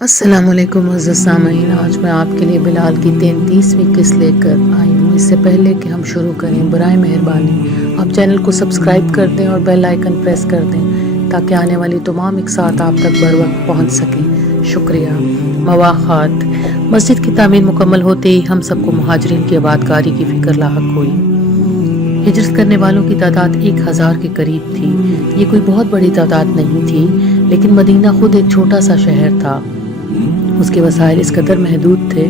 السلام علیکم معزز سامعین، آج میں آپ کے لیے بلال کی 33ویں قسط لے کر آئی ہوں۔ اس سے پہلے کہ ہم شروع کریں، برائے مہربانی آپ چینل کو سبسکرائب کر دیں اور بیل آئیکن پریس کر دیں تاکہ آنے والی تمام اقساط آپ تک بر وقت پہنچ سکیں۔ شکریہ۔ مواخات۔ مسجد کی تعمیر مکمل ہوتے ہی ہم سب کو مہاجرین کی آبادکاری کی فکر لاحق ہوئی۔ ہجرت کرنے والوں کی تعداد 1000 کے قریب تھی۔ یہ کوئی بہت بڑی تعداد نہیں تھی، لیکن مدینہ خود ایک چھوٹا سا شہر تھا۔ اس کے وسائل اس قدر محدود تھے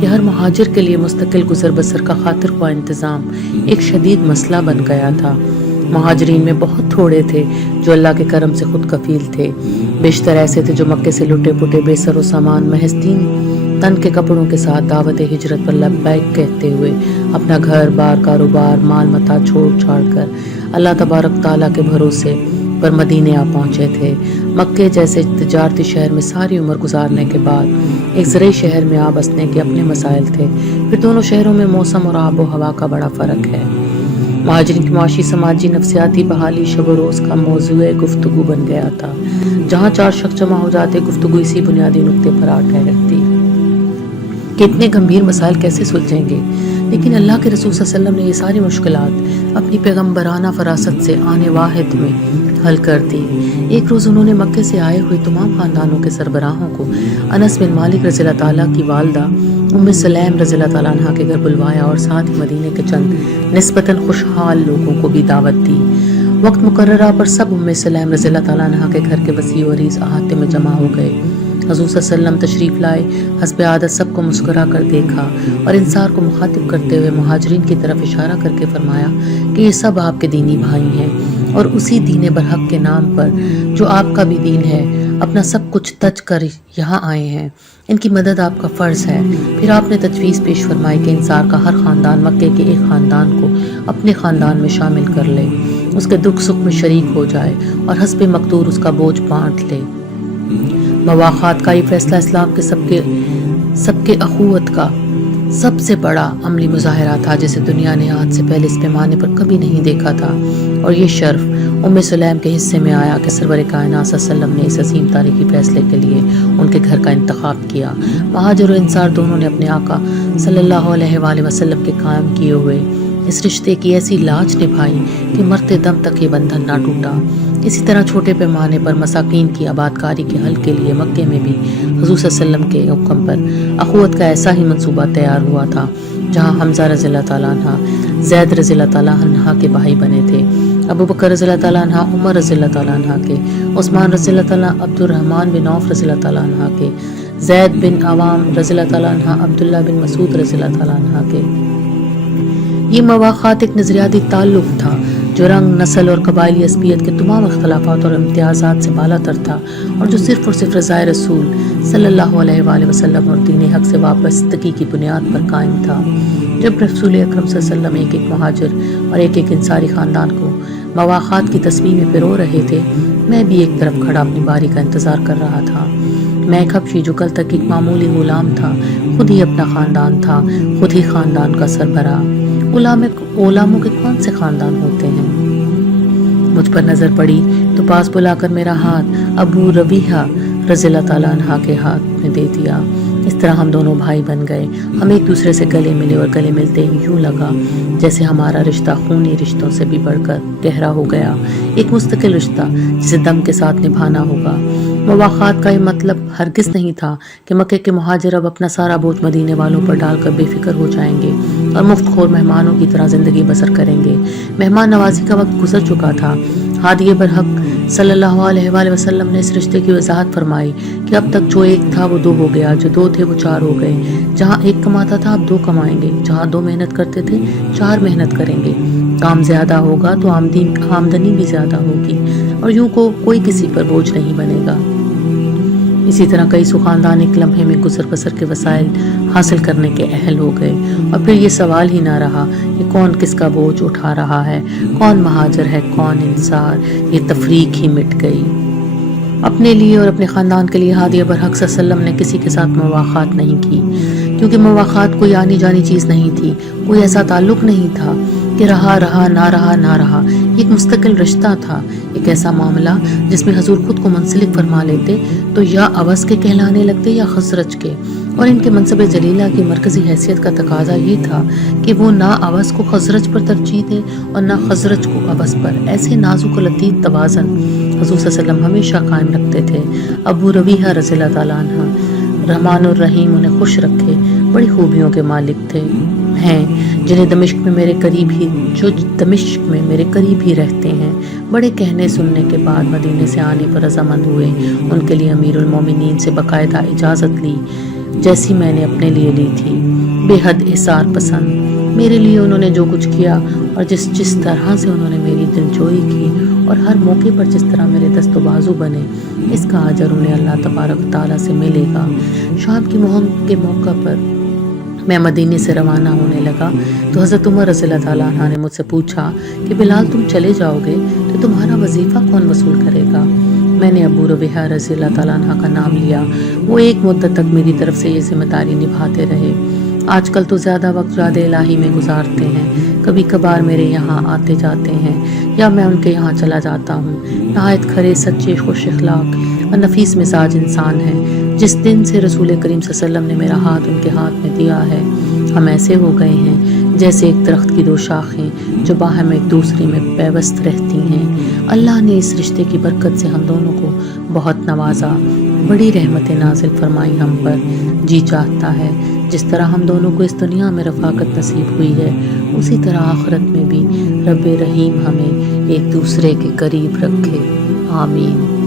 کہ ہر مہاجر کے لیے مستقل گزر بسر کا خاطر خواہ انتظام ایک شدید مسئلہ بن گیا تھا۔ مہاجرین میں بہت تھوڑے تھے جو اللہ کے کرم سے خود کفیل تھے۔ بیشتر ایسے تھے جو مکے سے لٹے پٹے بے سر و سامان محض 3 تن کے کپڑوں کے ساتھ دعوت ہجرت پر لبیک کہتے ہوئے اپنا گھر بار، کاروبار، مال متاع چھوڑ چھاڑ کر اللہ تبارک تعالیٰ کے بھروسے پر مدینے آ پہنچے تھے۔ مکے جیسے تجارتی شہر میں ساری عمر گزارنے کے بعد ایک زرعی شہر میں آ بسنے کے اپنے مسائل تھے۔ پھر دونوں شہروں میں موسم اور آب و ہوا کا بڑا فرق ہے۔ مہاجرین کی معاشی، سماجی، نفسیاتی بحالی شب و روز کا موضوع گفتگو بن گیا تھا۔ جہاں 4 شخص جمع ہو جاتے، گفتگو اسی بنیادی نقطے پر آ ٹھہرتی کہ اتنے گمبھیر مسائل کیسے سلجھیں گے۔ لیکن اللہ کے رسول صلی اللہ علیہ وسلم نے یہ ساری مشکلات اپنی پیغمبرانہ فراست سے آن واحد میں حل کر دی۔ ایک روز انہوں نے مکے سے آئے ہوئے تمام خاندانوں کے سربراہوں کو انس بن مالک رضی اللہ تعالیٰ کی والدہ ام سلیم رضی اللہ تعالیٰ عنہ کے گھر بلوایا اور ساتھ ہی مدینے کے چند نسبتاً خوشحال لوگوں کو بھی دعوت دی۔ وقت مقررہ پر سب ام سلیم رضی اللہ تعالیٰ عنہ کے گھر کے وسیع و عریض احاطے میں جمع ہو گئے۔ حضور صلی اللہ علیہ وسلم تشریف لائے، حسب عادت سب کو مسکرا کر دیکھا اور انصار کو مخاطب کرتے ہوئے مہاجرین کی طرف اشارہ کر کے فرمایا کہ یہ سب آپ کے دینی بھائی ہیں اور اسی دین برحق کے نام پر جو آپ کا بھی دین ہے اپنا سب کچھ تج کر یہاں آئے ہیں۔ ان کی مدد آپ کا فرض ہے۔ پھر آپ نے تجویز پیش فرمائی کہ انصار کا ہر خاندان مکے کے ایک خاندان کو اپنے خاندان میں شامل کر لے، اس کے دکھ سکھ میں شریک ہو جائے اور حسب مقدور اس کا بوجھ بانٹ لے۔ مواخات کا یہ فیصلہ اسلام کے سب کے اخوت کا سب سے بڑا عملی مظاہرہ تھا جسے دنیا نے آج سے پہلے اس پیمانے پر کبھی نہیں دیکھا تھا، اور یہ شرف ام سلیم کے حصے میں آیا کہ سرور کائنات صلی اللہ علیہ وسلم نے اس عظیم تاریخی فیصلے کے لیے ان کے گھر کا انتخاب کیا۔ مہاجر و انصار دونوں نے اپنے آقا صلی اللہ علیہ وآلہ وسلم کے قائم کیے ہوئے اس رشتے کی ایسی لاج نبھائی کہ مرتے دم تک یہ بندھن نہ ٹوٹا۔ اسی طرح چھوٹے پیمانے پر مساکین کی آبادکاری کے حل کے لیے مکے میں بھی حضور صلی اللہ علیہ وسلم کے حکم پر اخوت کا ایسا ہی منصوبہ تیار ہوا تھا۔ جہاں حمزہ رضی اللہ تعالیٰ عنہ زید رضی اللہ تعالیٰ عنہ کے بھائی بنے تھے، ابو بکر رضی اللہ تعالیٰ عنہ عمر رضی اللہ تعالیٰ عنہ کے، عثمان رضی اللہ تعالیٰ عبد الرحمن بن عوف رضی اللہ تعالیٰ عنہ کے، زید بن عوام رضی اللہ تعالیٰ عنہ عبداللہ بن مسعود رضی اللہ تعالیٰ عنہ کے۔ یہ مواخات ایک نظریاتی تعلق تھا جو رنگ، نسل اور قبائلی عصبیت کے تمام اختلافات اور امتیازات سے بالا تر تھا، اور جو صرف اور صرف رضائے رسول صلی اللہ علیہ وآلہ وسلم اور دین حق سے وابستگی کی بنیاد پر قائم تھا۔ جب رسول اکرم صلی اللہ علیہ وسلم ایک ایک مہاجر اور ایک ایک انصاری خاندان کو مواخات کی تصمیم میں پرو رہے تھے، میں بھی ایک طرف کھڑا اپنی باری کا انتظار کر رہا تھا۔ میں ایک حبشی جو کل تک ایک معمولی غلام تھا، خود ہی اپنا خاندان تھا، خود ہی خاندان کا سربراہ۔ غلاموں کے کون سے خاندان ہوتے ہیں؟ مجھ پر نظر پڑی تو پاس بلا کر میرا ہاتھ ابو ربیحہ رضی اللہ تعالیٰ عنہ کے ہاتھ میں دے دیا۔ اس طرح ہم دونوں بھائی بن گئے۔ ہم ایک دوسرے سے گلے ملے اور گلے ملتے ہی یوں لگا جیسے ہمارا رشتہ خونی رشتوں سے بھی بڑھ کر گہرا ہو گیا، ایک مستقل رشتہ جسے دم کے ساتھ نبھانا ہوگا۔ مواخات کا یہ مطلب ہرگز نہیں تھا کہ مکے کے مہاجر اب اپنا سارا بوجھ مدینے والوں پر ڈال کر بے فکر ہو جائیں گے اور مفت خور مہمانوں کی طرح زندگی بسر کریں گے۔ مہمان نوازی کا وقت گزر چکا تھا۔ ہادی برحق صلی اللہ علیہ وآلہ وسلم نے اس رشتے کی وضاحت فرمائی کہ اب تک جو ایک تھا وہ 2 ہو گیا، جو 2 تھے وہ 4 ہو گئے۔ جہاں ایک کماتا تھا اب 2 کمائیں گے، جہاں 2 محنت کرتے تھے 4 محنت کریں گے۔ کام زیادہ ہوگا تو آمدنی بھی زیادہ ہوگی، اور یوں کو کوئی کسی پر بوجھ نہیں بنے گا۔ اسی طرح کئی سو خاندان ایک لمحے میں گزر بسر کے وسائل حاصل کرنے کے اہل ہو گئے، اور پھر یہ سوال ہی نہ رہا کہ کون کس کا بوجھ اٹھا رہا ہے، کون مہاجر ہے کون انصار۔ یہ تفریق ہی مٹ گئی۔ اپنے لیے اور اپنے خاندان کے لیے ہادی برحق صلی اللہ علیہ وسلم نے کسی کے ساتھ مواخات نہیں کی، کیونکہ مواخات کوئی آنی جانی چیز نہیں تھی، کوئی ایسا تعلق نہیں تھا کہ رہا رہا نہ رہا نہ رہا، یہ ایک مستقل رشتہ تھا، ایک ایسا معاملہ جس میں حضور خود کو منسلک فرما لیتے تو یا اوس کے کہلانے لگتے یا خزرج کے، اور ان کے منصب جلیلہ کی مرکزی حیثیت کا تقاضا یہ تھا کہ وہ نہ اوس کو خزرج پر ترجیح دیں اور نہ خزرج کو اوس پر۔ ایسے نازک و لطیف توازن حضور صلی اللہ علیہ وسلم ہمیشہ قائم رکھتے تھے۔ ابو ربیحہ رضی اللہ تعالیٰ عنہ رحمان الرحیم انہیں خوش رکھے، بڑی خوبیوں کے مالک تھے ہیں جنہیں دمشق میں میرے قریب ہی رہتے ہیں۔ بڑے کہنے سننے کے بعد مدینے سے آنے پر رضامند ہوئے، ان کے لیے امیر المومنین سے باقاعدہ اجازت لی جیسی میں نے اپنے لیے لی تھی۔ بے حد اثار پسند، میرے لیے انہوں نے جو کچھ کیا اور جس طرح سے انہوں نے میری دلجوئی کی اور ہر موقع پر جس طرح میرے دست و بازو بنے، اس کا اجر انہیں اللہ تبارک تعالیٰ سے ملے گا۔ شام کی مہم کے موقع پر میں مدینے سے روانہ ہونے لگا تو حضرت عمر رضی اللہ تعالیٰ عنہ نے مجھ سے پوچھا کہ بلال تم چلے جاؤ گے تو تمہارا وظیفہ کون وصول کرے گا؟ میں نے ابو ربیحہ رضی اللہ تعالیٰ عنہ کا نام لیا۔ وہ ایک مدت تک میری طرف سے یہ ذمہ داری نبھاتے رہے۔ آج کل تو زیادہ وقت یاد الہی میں گزارتے ہیں، کبھی کبھار میرے یہاں آتے جاتے ہیں یا میں ان کے یہاں چلا جاتا ہوں۔ نہایت کھرے، سچے، خوش اخلاق اور نفیس مزاج انسان ہیں۔ جس دن سے رسول کریم صلی اللہ علیہ وسلم نے میرا ہاتھ ان کے ہاتھ میں دیا ہے، ہم ایسے ہو گئے ہیں جیسے ایک درخت کی دو شاخیں جو باہم ایک دوسرے میں پیوست رہتی ہیں۔ اللہ نے اس رشتے کی برکت سے ہم دونوں کو بہت نوازا، بڑی رحمتیں نازل فرمائی ہم پر۔ جی چاہتا ہے جس طرح ہم دونوں کو اس دنیا میں رفاقت نصیب ہوئی ہے، اسی طرح آخرت میں بھی رب رحیم ہمیں ایک دوسرے کے قریب رکھے، آمین۔